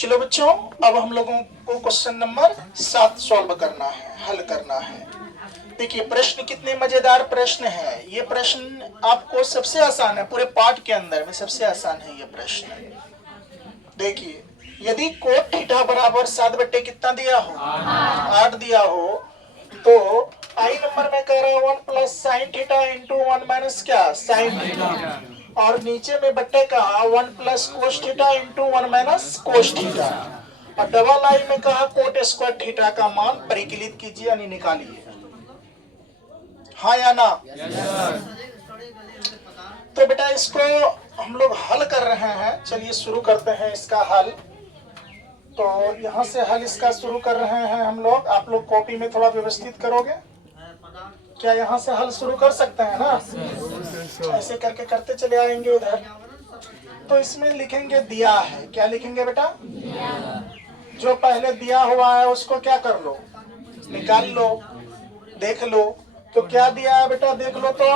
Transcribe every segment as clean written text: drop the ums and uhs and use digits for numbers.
चलो बच्चों, अब हम लोगों को क्वेश्चन नंबर 7 सॉल्व करना है, हल करना है। देखिए प्रश्न कितने मजेदार प्रश्न है। ये प्रश्न आपको सबसे आसान है, पूरे पाठ के अंदर में सबसे आसान है ये प्रश्न। देखिए यदि कोट थीटा बराबर 7 बट्टे कितना दिया हो, 8 दिया हो, तो आई नंबर में कह रहा है 1 plus sine theta into 1 minus क्या साइन थीटा, और नीचे में बट्टे कहा 1 plus cos theta into 1 minus cos theta, और डबल लाइन में कहा कोट स्क्वायर थीटा का मान परिकलित कीजिए यानी निकालिए। हाँ या ना? तो बेटा इसको हम लोग हल कर रहे हैं। चलिए शुरू करते हैं इसका हल। तो यहाँ से हल इसका शुरू कर रहे हैं हम लोग। आप लोग कॉपी में थोड़ा व्यवस्थित करोगे क्या? यहाँ से हल शुरू कर सकते हैं ना? ऐसे करके करते चले आएंगे इधर। तो इसमें लिखेंगे दिया है। क्या लिखेंगे बेटा? जो पहले दिया हुआ है उसको क्या कर लो, निकाल लो, देख लो। तो क्या दिया है बेटा? देख लो तो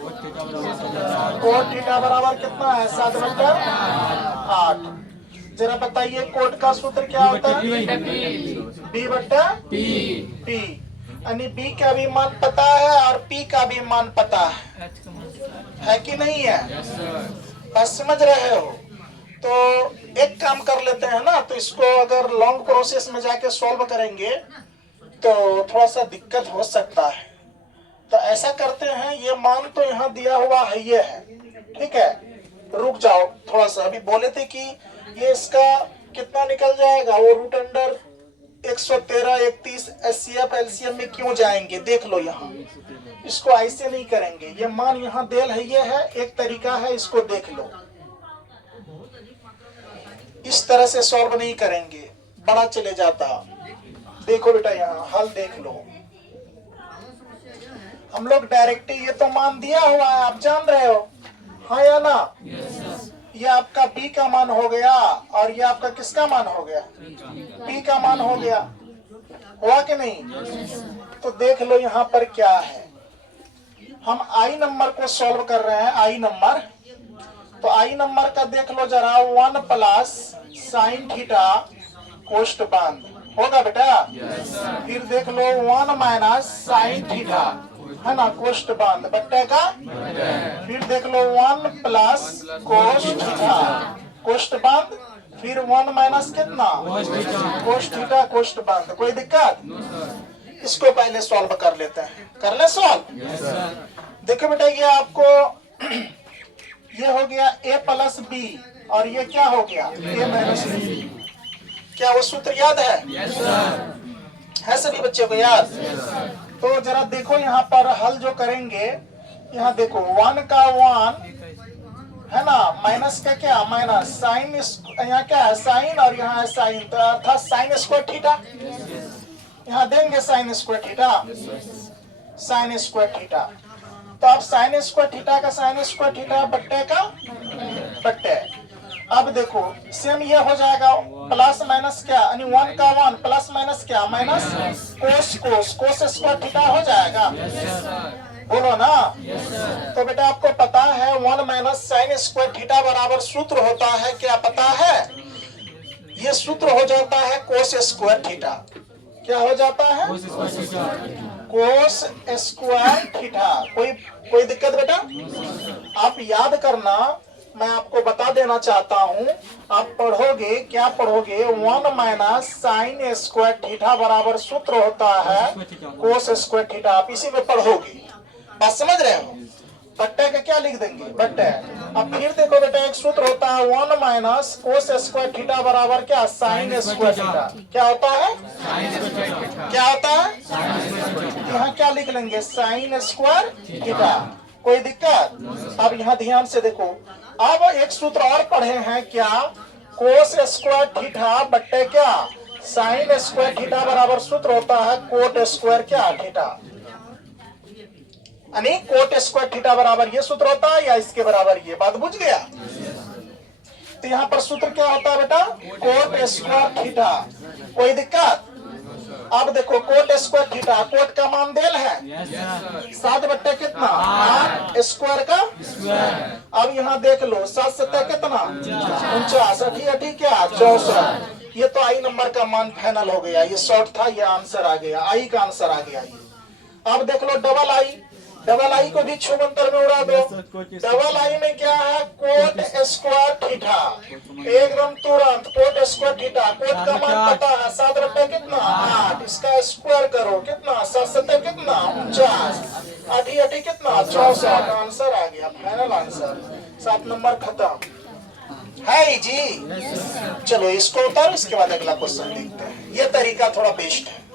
कोट थीटा बराबर कितना है? 7 बट्टा 8। जरा बताइए कोट का सूत्र क्या होता है? बी बट्टा पी। यानी बी का भी मान पता है और पी का भी मान पता है कि नहीं है? बस समझ रहे हो? तो एक काम कर लेते हैं ना, तो इसको अगर लॉन्ग प्रोसेस में जाके सॉल्व करेंगे तो थोड़ा सा दिक्कत हो सकता है। तो ऐसा करते हैं, ये मान तो यहाँ दिया हुआ है, ये है, ठीक है। रुक जाओ थोड़ा सा, अभी बोले थे कि ये इसका कितना निकल जाएगा, वो रूट अंडर 113 31 एचसीएफ एलसीएम में क्यों जाएंगे? देख लो यहाँ, इसको ऐसे नहीं करेंगे। ये मान यहाँ देल है, ये है, एक तरीका है, इसको देख लो। इस तरह से सॉल्व नहीं करेंगे, बड़ा चले जाता। देखो बेटा यहाँ हल देख लो। हम लोग डायरेक्ट, ये तो मान दिया हुआ है, आप जान रहे हो, हाँ या ना? ये आपका बी का मान हो गया और ये आपका किसका मान हो गया? पी का मान हो गया। हुआ कि नहीं? तो देख लो यहाँ पर क्या है। हम आई नंबर को सॉल्व कर रहे हैं, आई नंबर। तो आई नंबर का देख लो जरा, 1 प्लस साइन थीटा कोष्ठ बांध होगा बेटा। फिर देख लो 1 माइनस साइन थीटा, है ना, कोष्ठ बांध बट्टे का। फिर देख लो 1 प्लस कोस थीटा कोष्ठ बांध, फिर 1 माइनस कितना कोस थीटा कोष्ठ बांध। कोई दिक्कत? इसको पहले सॉल्व कर लेते हैं। कर ले सॉल्व। देखो बेटा ये आपको ये हो गया a प्लस बी, और ये क्या हो गया? a minus B. क्या वो सूत्र याद है? है सभी बच्चों को याद? तो जरा देखो यहाँ पर हल जो करेंगे, यहाँ देखो 1 का 1 है ना, माइनस का क्या माइनस साइन, यहाँ क्या है साइन और यहाँ है साइन, तो अर्थात साइन स्क्वायर थीटा। यहाँ देंगे sine square theta, sine square theta. तो अब साइन स्क्वायर थीटा का साइन स्क्वायर थीटा बट्टे का बट्टे। अब देखो सेम ये हो जाएगा, प्लस माइनस क्या, यानी 1 का 1 प्लस माइनस क्या माइनस कोस कोस कोस स्क्वायर थीटा हो जाएगा। बोलो ना। तो बेटा आपको पता है 1 माइनस साइन स्क्वायर थीटा बराबर सूत्र होता है, क्या पता है? ये सूत्र हो जाता है कोस स्क्वायर थीटा। क्या हो जाता है? Cos square theta. कोई दिक्कत बेटा? आप याद करना, मैं आपको बता देना चाहता हूँ। आप पढ़ोगे, क्या पढ़ोगे? 1 माइनस साइन स्क्वायर थीटा बराबर सूत्र होता है कोस स्क्वायर थीटा। आप इसी में पढ़ोगे, बात समझ रहे हो? बट्टे का क्या लिख देंगे? बट्टे। अब फिर देखो बेटा एक सूत्र होता है 1 माइनस कोस स्क्वायर थीटा बराबर क्या साइन स्क्वायर थीटा। क्या होता है? क्या होता है? यहाँ क्या लिख लेंगे? Sine square theta. कोई दिक्कत? अब यहाँ ध्यान से देखो, अब एक सूत्र और पढ़े हैं, क्या? कोस स्क्वायर थीटा बट्टे क्या साइन स्क्वायर थीटा बराबर सूत्र होता है कोट स्क्वायर क्या थीटा। यानी कोट स्क्वायर थीटा बराबर ये सूत्र होता है या इसके बराबर ये। बात बुझ गया? तो यहाँ पर सूत्र क्या होता है बेटा? Coat square theta. कोई दिक्कत? अब देखो कोट स्क्वायर थीटा, कोट का मान देल है 7 बट्टे कितना 8 स्क्वायर का। अब यहाँ देख लो 7 7 कितना 49, 8 क्या 64। ये तो आई नंबर का मान फाइनल हो गया, ये शॉर्ट था, ये आंसर आ गया, आई का आंसर आ गया। अब देख लो डबल आई को भी छुमंतर में उड़ा दो। डबल आई में क्या है, कोट स्क्वायर थीटा, एकदम तुरंत कोट स्क्वायर थीटा। कोट का मान पता है 7 रुपए कितना 8, इसका स्क्वायर करो कितना 7 7 कितना 49, 8 8 कितना 64, आंसर आ गया, फाइनल आंसर। 7 नंबर खत्म है जी। चलो इसको उतारो, इसके बाद अगला क्वेश्चन देखते हैं। ये तरीका थोड़ा बेस्ट है।